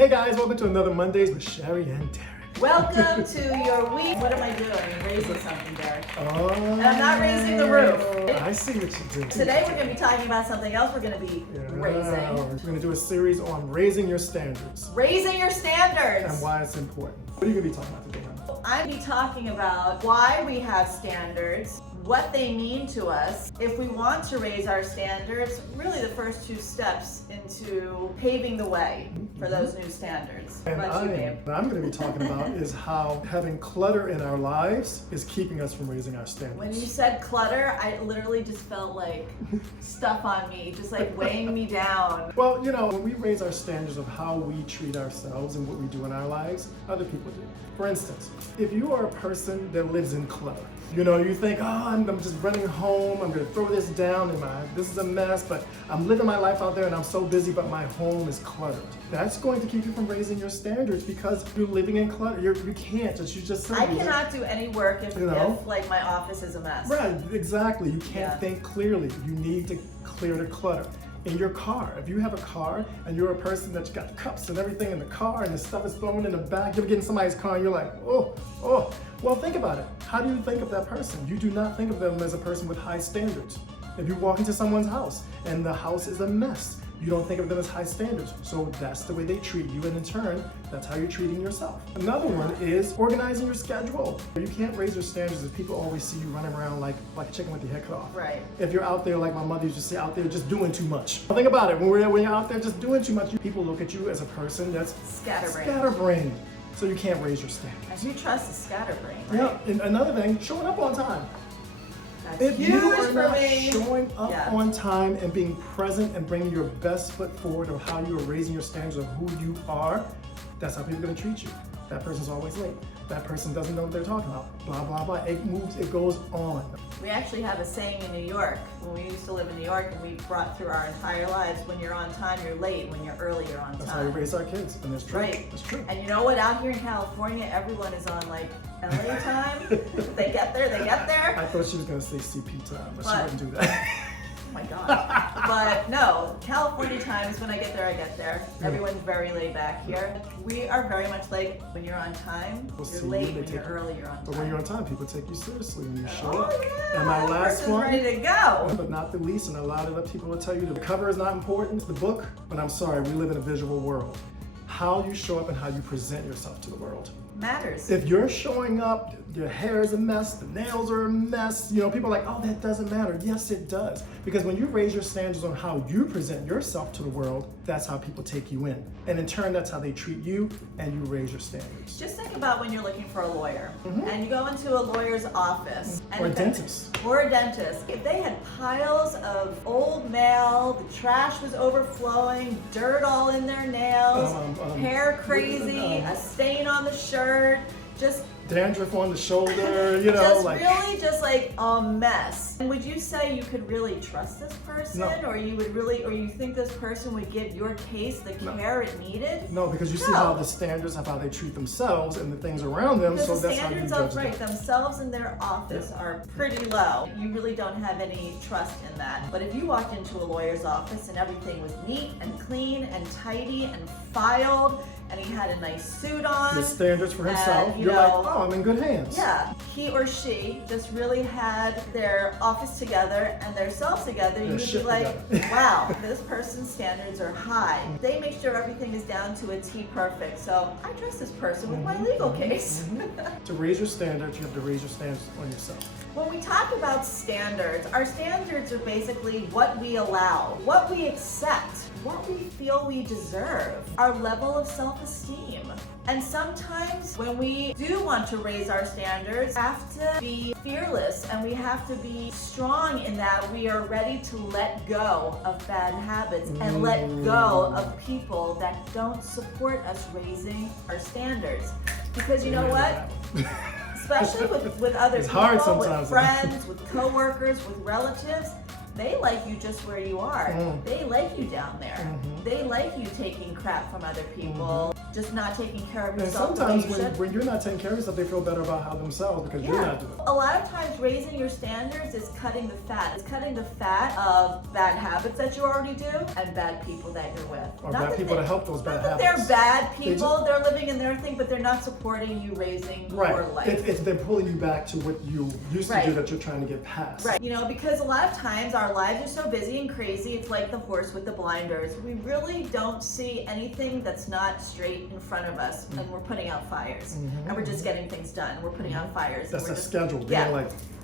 Hey guys, welcome to another Mondays with Sheri and Derek. Welcome to your week. What am I doing? I'm raising something, Derek. Oh. And I'm not raising the roof. I see what you're doing. Today we're going to be talking about something else we're going to be raising. We're going to do a series on raising your standards. Raising your standards. And why it's important. What are you going to be talking about today, honey? I'm going to be talking about why we have standards, what they mean to us. If we want to raise our standards, really the first two steps into paving the way for those new standards. And What I'm going to be talking about is how having clutter in our lives is keeping us from raising our standards. When you said clutter, I literally just felt like stuff on me, just like weighing me down. Well, you know, when we raise our standards of how we treat ourselves and what we do in our lives, other people do. For instance, if you are a person that lives in clutter, you know, you think, oh, I'm just running home, I'm gonna throw this down, and this is a mess, but I'm living my life out there and I'm so busy, but my home is cluttered. That's going to keep you from raising your standards because you're living in clutter. You can't, as you just said. I cannot do any work if like my office is a mess. Right, exactly. You can't think clearly. You need to clear the clutter. In your car, if you have a car and you're a person that's got cups and everything in the car and the stuff is thrown in the back, you ever get in somebody's car and you're like, oh. Well, think about it. How do you think of that person? You do not think of them as a person with high standards. If you walk into someone's house and the house is a mess, you don't think of them as high standards. So that's the way they treat you, and in turn, that's how you're treating yourself. Another one is organizing your schedule. You can't raise your standards if people always see you running around like a chicken with your head cut off. Right. If you're out there, like my mother used to say, out there just doing too much. Think about it, when you're out there just doing too much, people look at you as a person that's scatterbrained. So you can't raise your standards. And you trust the scatterbrain, right? Yeah, and another thing, showing up on time. That's If huge you are for not me. showing up on time and being present and bringing your best foot forward of how you are raising your standards of who you are, that's how people are going to treat you. That person's always late. That person doesn't know what they're talking about. Blah, blah, blah. It moves, it goes on. We actually have a saying in New York. When we used to live in New York and we brought through our entire lives, when you're on time, you're late. When you're early, you're on time. That's how we raise our kids, and that's true. Right. That's true. And you know what? Out here in California, everyone is on like LA time. If they get there, they get there. I thought she was going to say CP time, but she wouldn't do that. Oh my God. But no, California time is when I get there, I get there. Everyone's very laid back here. We are very much like, when you're on time, you're late. When you're early, you're on time. But when you're on time, people take you seriously when you show up. up. Yeah, and my last one, ready to go. but not the least, and a lot of the people will tell you the cover is not important, it's the book, but I'm sorry, we live in a visual world. How you show up and how you present yourself to the world matters. If you're showing up, your hair is a mess, the nails are a mess, you know, people are like, oh, that doesn't matter. Yes, it does. Because when you raise your standards on how you present yourself to the world, that's how people take you in. And in turn, that's how they treat you, and you raise your standards. Just think about when you're looking for a lawyer, and you go into a lawyer's office. And or a dentist. Or a dentist. If they had piles of old mail, the trash was overflowing, dirt all in their nails, hair crazy, a stain on the shirt, just dandruff on the shoulder, you know, just like really just like a mess. And would you say you could really trust this person, or you would really, or you think this person would give your case the care it needed? No, because you see how the standards of how they treat themselves and the things around them, because so the that's how you judge them. themselves and their office are pretty low. You really don't have any trust in that. But if you walked into a lawyer's office and everything was neat and clean and tidy and filed, and he had a nice suit on, the standards for himself, and, you're like, oh, I'm in good hands. Yeah, he or she just really had their office together and their selves together. You would be like, wow, this person's standards are high. They make sure everything is down to a T perfect. So I trust this person with my legal case. To raise your standards, you have to raise your standards on yourself. When we talk about standards, our standards are basically what we allow, what we accept, what we feel we deserve, our level of self-esteem. And sometimes when we do want to raise our standards, we have to be fearless and we have to be strong in that we are ready to let go of bad habits and let go of people that don't support us raising our standards. Because you know what? Especially with other people, with friends, with coworkers, with relatives, They like you just where you are. They like you down there. They like you taking crap from other people, just not taking care of And yourself. sometimes when you're not taking care of yourself, they feel better about how themselves because you're not doing it. A lot of times raising your standards is cutting the fat. It's cutting the fat of bad habits that you already do and bad people that you're with. Or bad people to help those bad habits. They're bad people, they're living in their thing, but they're not supporting you raising your life. They're pulling you back to what you used to do that you're trying to get past. Right. You know, because a lot of times our lives are so busy and crazy, it's like the horse with the blinders. We really don't see anything that's not straight in front of us, and we're putting out fires. And we're just getting things done. We're putting out fires. That's a schedule.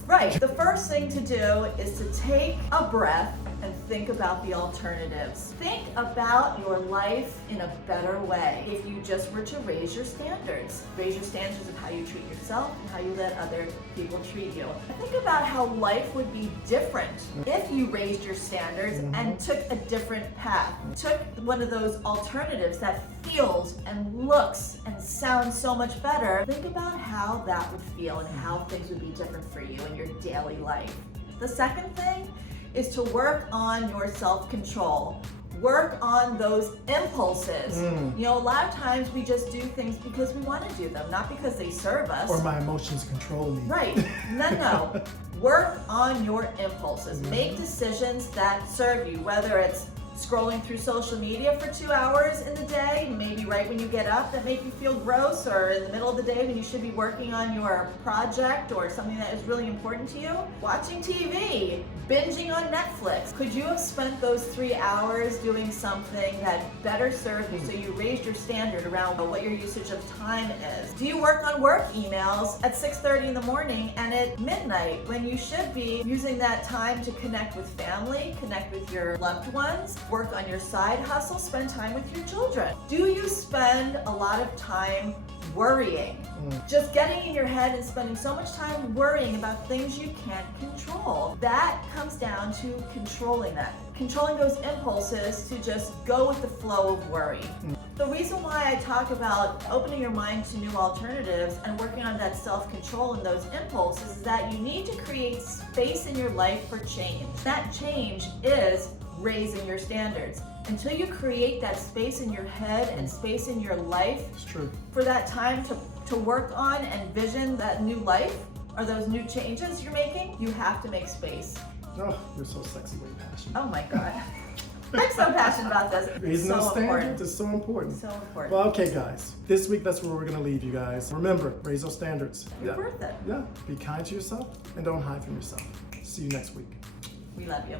Right. The first thing to do is to take a breath and think about the alternatives. Think about your life in a better way if you just were to raise your standards. Raise your standards of how you treat yourself and how you let other people treat you. Think about how life would be different if you raised your standards and took a different path. Took one of those alternatives that feels and looks and sounds so much better. Think about how that would feel and how things would be different for you in your daily life. The second thing is to work on your self-control. Work on those impulses. You know, a lot of times we just do things because we want to do them, not because they serve us. Or my emotions control me. Right. No. Work on your impulses. Make decisions that serve you, whether it's scrolling through social media for 2 hours in the day, maybe right when you get up that make you feel gross, or in the middle of the day when you should be working on your project or something that is really important to you. Watching TV, binging on Netflix. Could you have spent those 3 hours doing something that better served you so you raised your standard around what your usage of time is? Do you work on work emails at 6:30 in the morning and at midnight when you should be using that time to connect with family, connect with your loved ones, work on your side hustle, spend time with your children? Do you spend a lot of time worrying? Just getting in your head and spending so much time worrying about things you can't control. That comes down to controlling that. Controlling those impulses to just go with the flow of worry. The reason why I talk about opening your mind to new alternatives and working on that self-control and those impulses is that you need to create space in your life for change. That change is raising your standards. Until you create that space in your head and space in your life for that time to work on and vision that new life or those new changes you're making, you have to make space. Oh, you're so sexy when you're passionate. Oh my God. I'm so passionate about this. Raising those standards is so important. So important. Well, okay, guys. This week, that's where we're going to leave you guys. Remember, raise those standards. You're worth it. Yeah. Be kind to yourself and don't hide from yourself. See you next week. We love you.